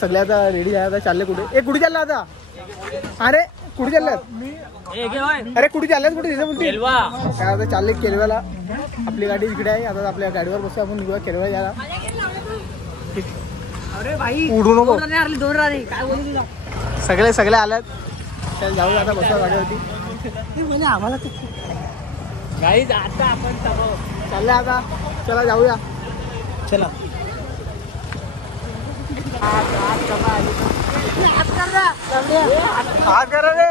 सगळे आता रेडी आहे. आता चालले कुठे? ए कुठे चालला आता? अरे कुठे चाललात? अरे कुठे चाललात? कुठे तिथे बोलते काय? आता चालले केलव्याला. आपली गाडी इकडे आहे. आता आपल्या गाडीवर बसू आपण निघूया केलव्या जायला. अरे भाई उडू नको. सगळे आल्यात. चल जाऊ आता बसू गाडीवरती. आम्हाला गाईज आता आपण चालले आता. चला जाऊया. चला हात करा रे.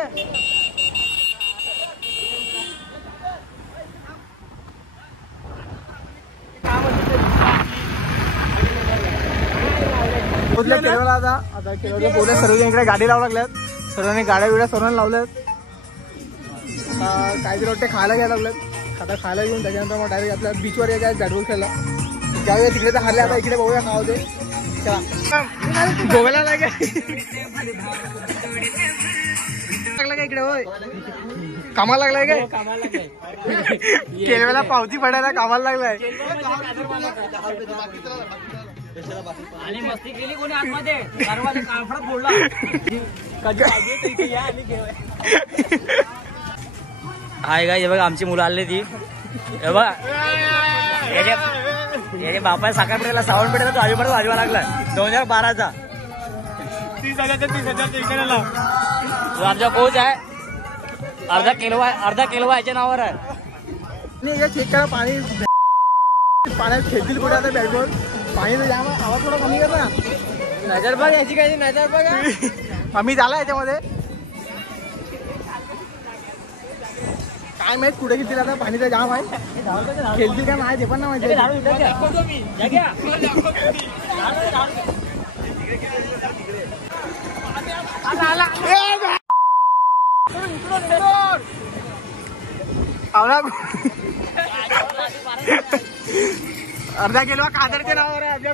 केरळला आता केरळला पोलीस सर्व इकडे गाडी लावू लागल्यात. सर्वांनी गाड्या सर्वांनी लावल्यात. काहीतरी वाटते खायला घ्यायला लागल्यात. आता खायला घेऊन त्याच्यानंतर मग डायरेक्ट आपल्या बीचवर यायचं बॅट बॉल खेळला. जाऊया तिकडे तर हरले. आता इकडे बघूया खाव ते. गोव्याला लागला का इकडे? होय कामाला लागलाय काय? केलव्याला पावती पडायला कामाला लागलाय. आणि मस्ती केली कोणी आतमध्ये काळफडात फोडला. हाय काय? हे बघा आमची मुलं आली ती. हे बघा याचे बापा साखरपेठेला सावण पेठेला तो आजूबाजू वाजवा लागला 2012चा. 30,000 जो आमचा कोच आहे. अर्धा किलो याच्या नावावर आहे. चेक करा पाणी. पाण्यात खेळतील कुठे आता बॅट बॉल? पाणी तर जाम. आवाज थोडा कमी कर ना. नजर बघ याची काय. नजर बघा आम्ही झाला याच्यामध्ये. काय माहित कुठे घेतील आता. पाणी तर जाम आहे. खेळतील काय माहिती पण ना माहिती. अर्धा किलो कादरच्या नावावर आहे आपल्या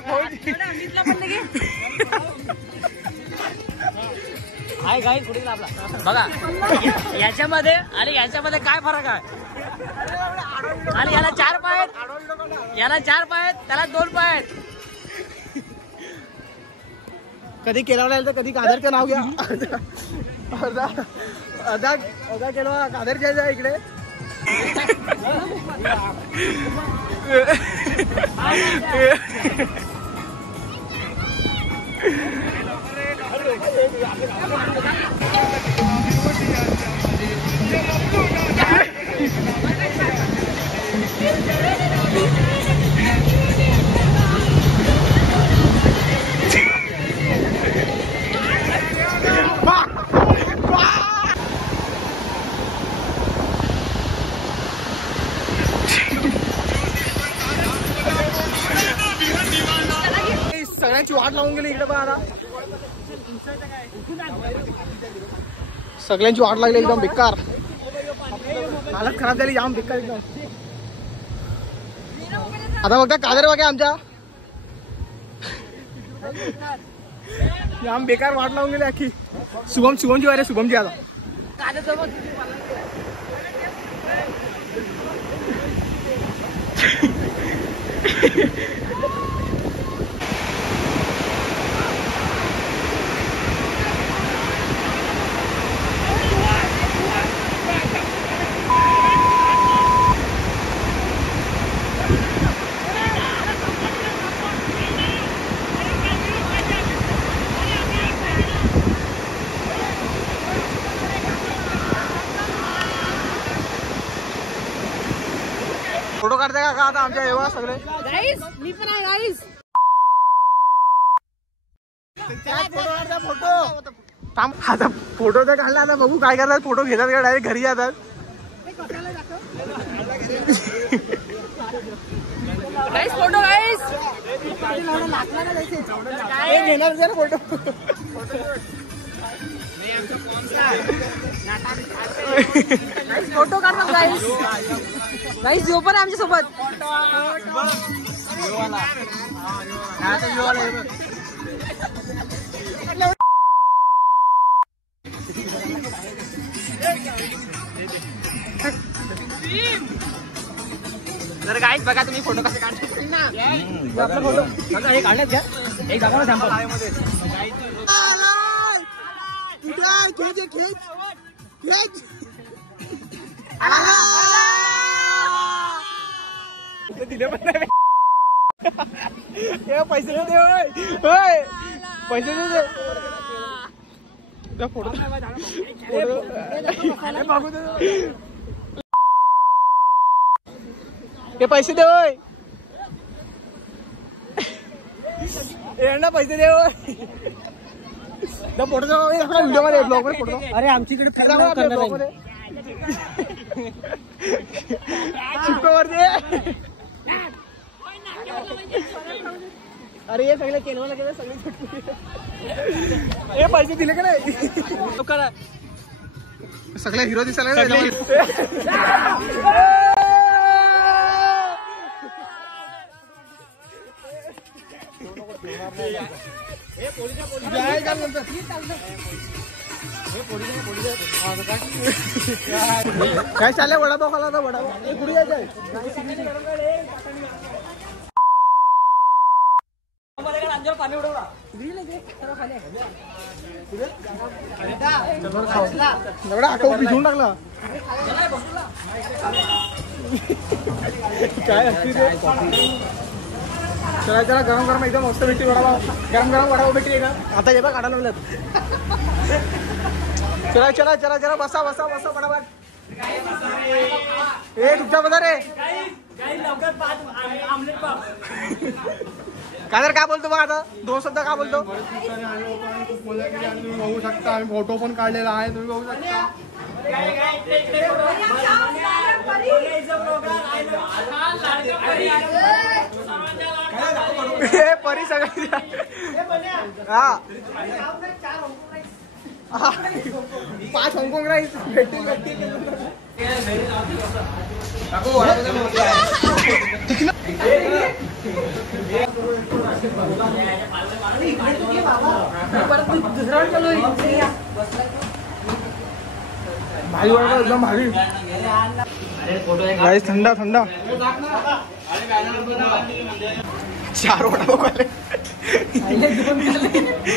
हाय गाईस कुठे आपला बघा. याच्यामध्ये आणि याच्यामध्ये काय फरक आहे? आणि याला 4 पाय आहेत. याला 4 पाय आहेत. त्याला 2 पाय आहेत. कधी केला तर कधी कादरचं नाव घ्या. अर्धा किलो कादरच्या इकडे. सगळ्यांची वाट लावून गेली इकडे. बघा सगळ्यांची वाट लागली एकदम बेकार. हालत खराब झाली जाम बेकार एकदम. आता बघता कादर बघा आमच्या जाम बेकार वाट लावून गेली अख्खी. शुभमची वारे शुभमची आता फोटो काढते का आता आमच्या एवढा सगळे. मी पण आहे गाईस. फोटो थांब. आता फोटो तर काढला. आता बघू काय करतात. फोटो घेतात का डायरेक्ट घरी जातात. फोटो गाईस घेणार जरा फोटो. फोटो काढणार गाईस. गाईस यो पण आहे आमच्या सोबत. तर गाईस बघा तुम्ही फोटो कसे काढता ना. आपला फोटो हे काढल्यात का? एक दाखवा सॅम्पल. कुठे आहे खेच खेच खेच दिले पण नाही पैसे दे पैसे दे फोटो मागू दे हे पैसे दे यांना पैसे दे फोटो व्हिडिओ मध्ये ब्लॉग मध्ये फोटो अरे आमची ब्लॉग मध्ये चिपकोवर दे अरे हे सगळे केनवाला गेले सगळे हे पैसे दिले का नाही सगळे हिरो दिसायला काय चाललंय वडापाव खाला होता वडापाव कुठे जायचंय पाणी उडवला एवढा आठव भिजवून टाकला काय असते ते चला चला गरम गरम एकदम मस्त भेटते वडापाव गरम गरम वडापाव भेटते का आता हे बघ काढायला मिळत चला चला चला चला बसा बसा बसा वडापाव ए तुमच्या बघा रे काय बोलतो बघ आता दोन शब्द काय बोलतो तुम्ही बघू शकता आम्ही फोटो पण काढलेला आहे तुम्ही बघू शकता परी सगळी हा 5 हाँगकाँग राईस भेटतील भारी वाटत एकदम भारी राईस थंडा थंडा 4 वडापाव खाले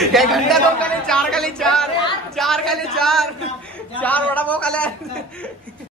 काय घंटा 2 खाले 4 खाले 4 4 खाले 4 वडापाव खाले